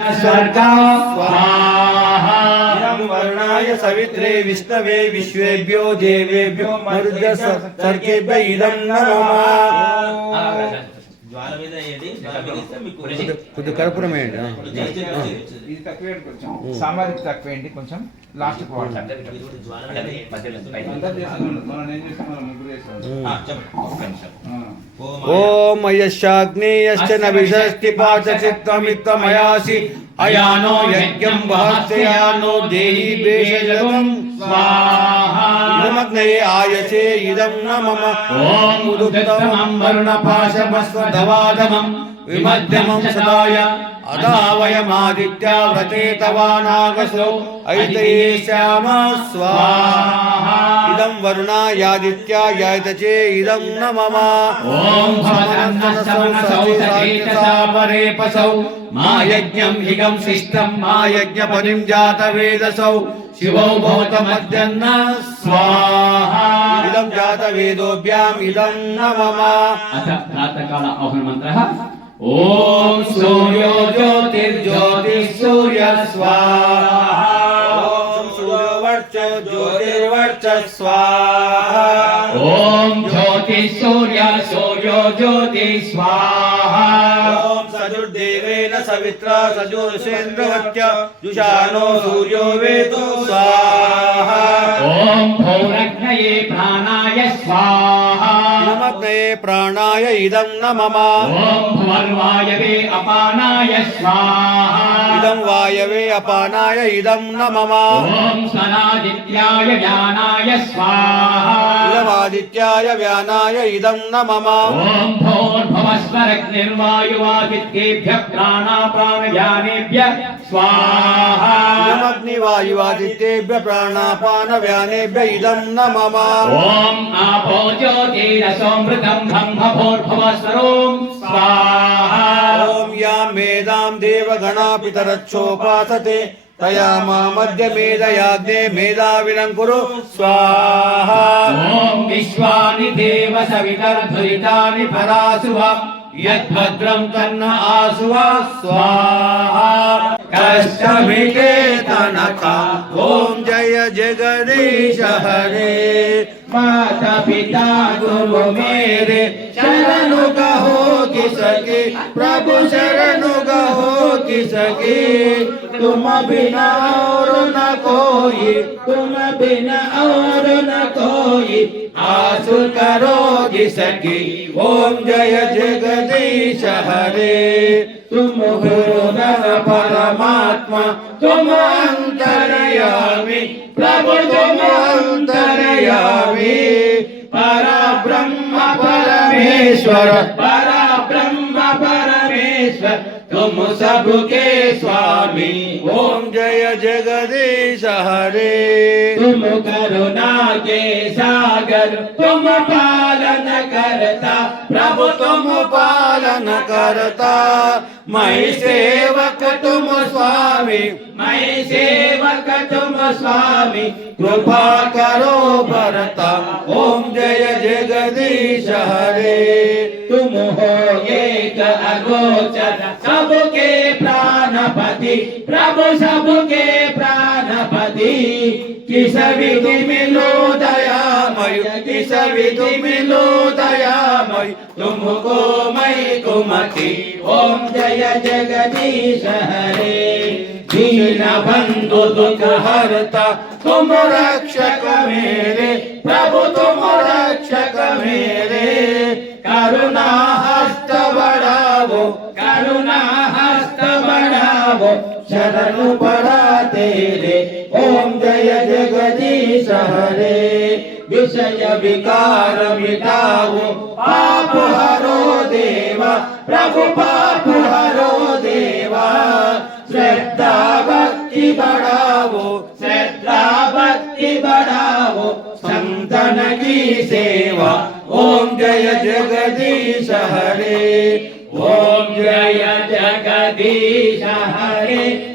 स्वर्गा स्वाहा इदं वर्णाय सवित्रे विष्णवे विश्वेभ्यो देवेभ्यो मरुद्य सर्गेभ्य इदं नमः కొద్ది కర్పూరం వేయండి ఇది తక్కువ కొంచెం. సాంబార్ తక్కువ కొంచెం లాస్ట్ ఓం అయ్యశాగ్నేయశ్చనభిషష్టిపాచచిత్తమిత్తమయాసి అయానో యజ్ఞం వహస్యానో దేహి భేషజగం స్వాహాగ్నే ఆయసే ఇదం న మమ. ఓం పాశమస్వ దవాదమం విమధ్యమం సదాయ అదావయమాదిత్యా వ్రతే తవానాగసో ఐతయే శ్యామ స్వాహా ఇదం వరుణాయాదిత్యాయాయతచే ఇదం న మమ ఓం భవనన్నసవనసౌ సచేతసా పసౌ మా యజ్ఞం హిగం శిష్టం మా యజ్ఞపదిం జాతవేదసౌ శివౌ భవతమద్యన్న స్వాహా ఇదం జాతవేదోభ్యాం ఇదం న మమ అథ ప్రాతకాల ఆహ్వాన మంత్రः ॐ सूर्यो ज्योतिर्ज्योतिसूर्य स्वाहा ॐ सूर्यवर्च ज्योतिर्वर्च स्वाहा ॐ ज्योतिसूर्य सूर्यो ज्योतिस्वाहा ॐ सजुर्देवेन सवित्रा सजुषेन्द्रवत्य जुषानो सूर्यो वेदो स्वाहा ॐ भौरग्नये प्राणाय स्वाहा భౌరగ్నయే ప్రాణాయ స్వాహా నమగ్నయే ప్రాణాయ ఇదం న మమ ఓం భువర్వాయవే అపానాయ స్వాహా ఇదం వాయవే అపానాయ ఇదం న మమ ఓం సనాదిత్యాయ జ్ఞానాయ స్వాహా ఇదమాదిత్యాయ వ్యానాయ ఇదం న మమ ఓం భోర్భవస్వరగ్నిర్వాయువాదిత్యేభ్య ప్రాణా ప్రాణయానేభ్య స్వాహా ఇదమగ్నివాయువాదిత్యేభ్య ప్రాణాపాన వ్యానేభ్య ఇదం న మమ ఓం ఆపో జ్యోతిరసోమృతం బ్రహ్మభోర్భవస్వరోం స్వాహా ఓం యాం వేదాం దేవగణా పితరచ్చోపాసతే తయా మా మధ్య మేధయాగ్నే మేధావినం కురు స్వాహా ఓం విశ్వాని अष्टविकेतनका ओम जय जगदीश हरे। माता पिता गुरु मेरे शरण कहो किसके प्रभु शरण कहो किसके तुम बिना और न कोई, तुम बिना और न कोई। आसु करो जिसकी ओम जय जगदीश हरे। तुम गुरु नर परमात्मा, तुम अंतर्यामी, प्रभु तुम अंतर्यामी। पर ब्रह्म परमेश्वर पर ब्रह्म परमेश्वर। तुम सबके स्वामी। ओम जय जगदीश हरे। तुम करुणा के सागर तुम पालन करता। प्रभु तुम पालन करता। मैं सेवक तुम स्वामी। मैं सेवक तुम स्वामी। कृपा करो भरता ओम जय जगदीश हरे तुम हो एक अगोचर सबके प्राणपति प्रभु सबके प्राणपति किस विधि मिलो दयामय किस विधि मिलो दयामय तुमको मैं कुमति ओम जय जगदीश हरे दीन बंधु दुख हरता तुम रक्षक मेरे प्रभु तुम रक्षक मेरे करुणा हस्त बढ़ावो करुणा हस्त बढ़ावो शरणु पड़ा तेरे ओम जय जगदीश हरे विषय विकार मिटाओ। पाप हरो देवा, प्रभु पाप हरो देवा। श्रद्धा भक्ति बढ़ाओ, श्रद्धा भक्ति बढ़ाओ। संतन की सेवा, ओम जय जगदीश हरे। ओम जय जगदीश हरे।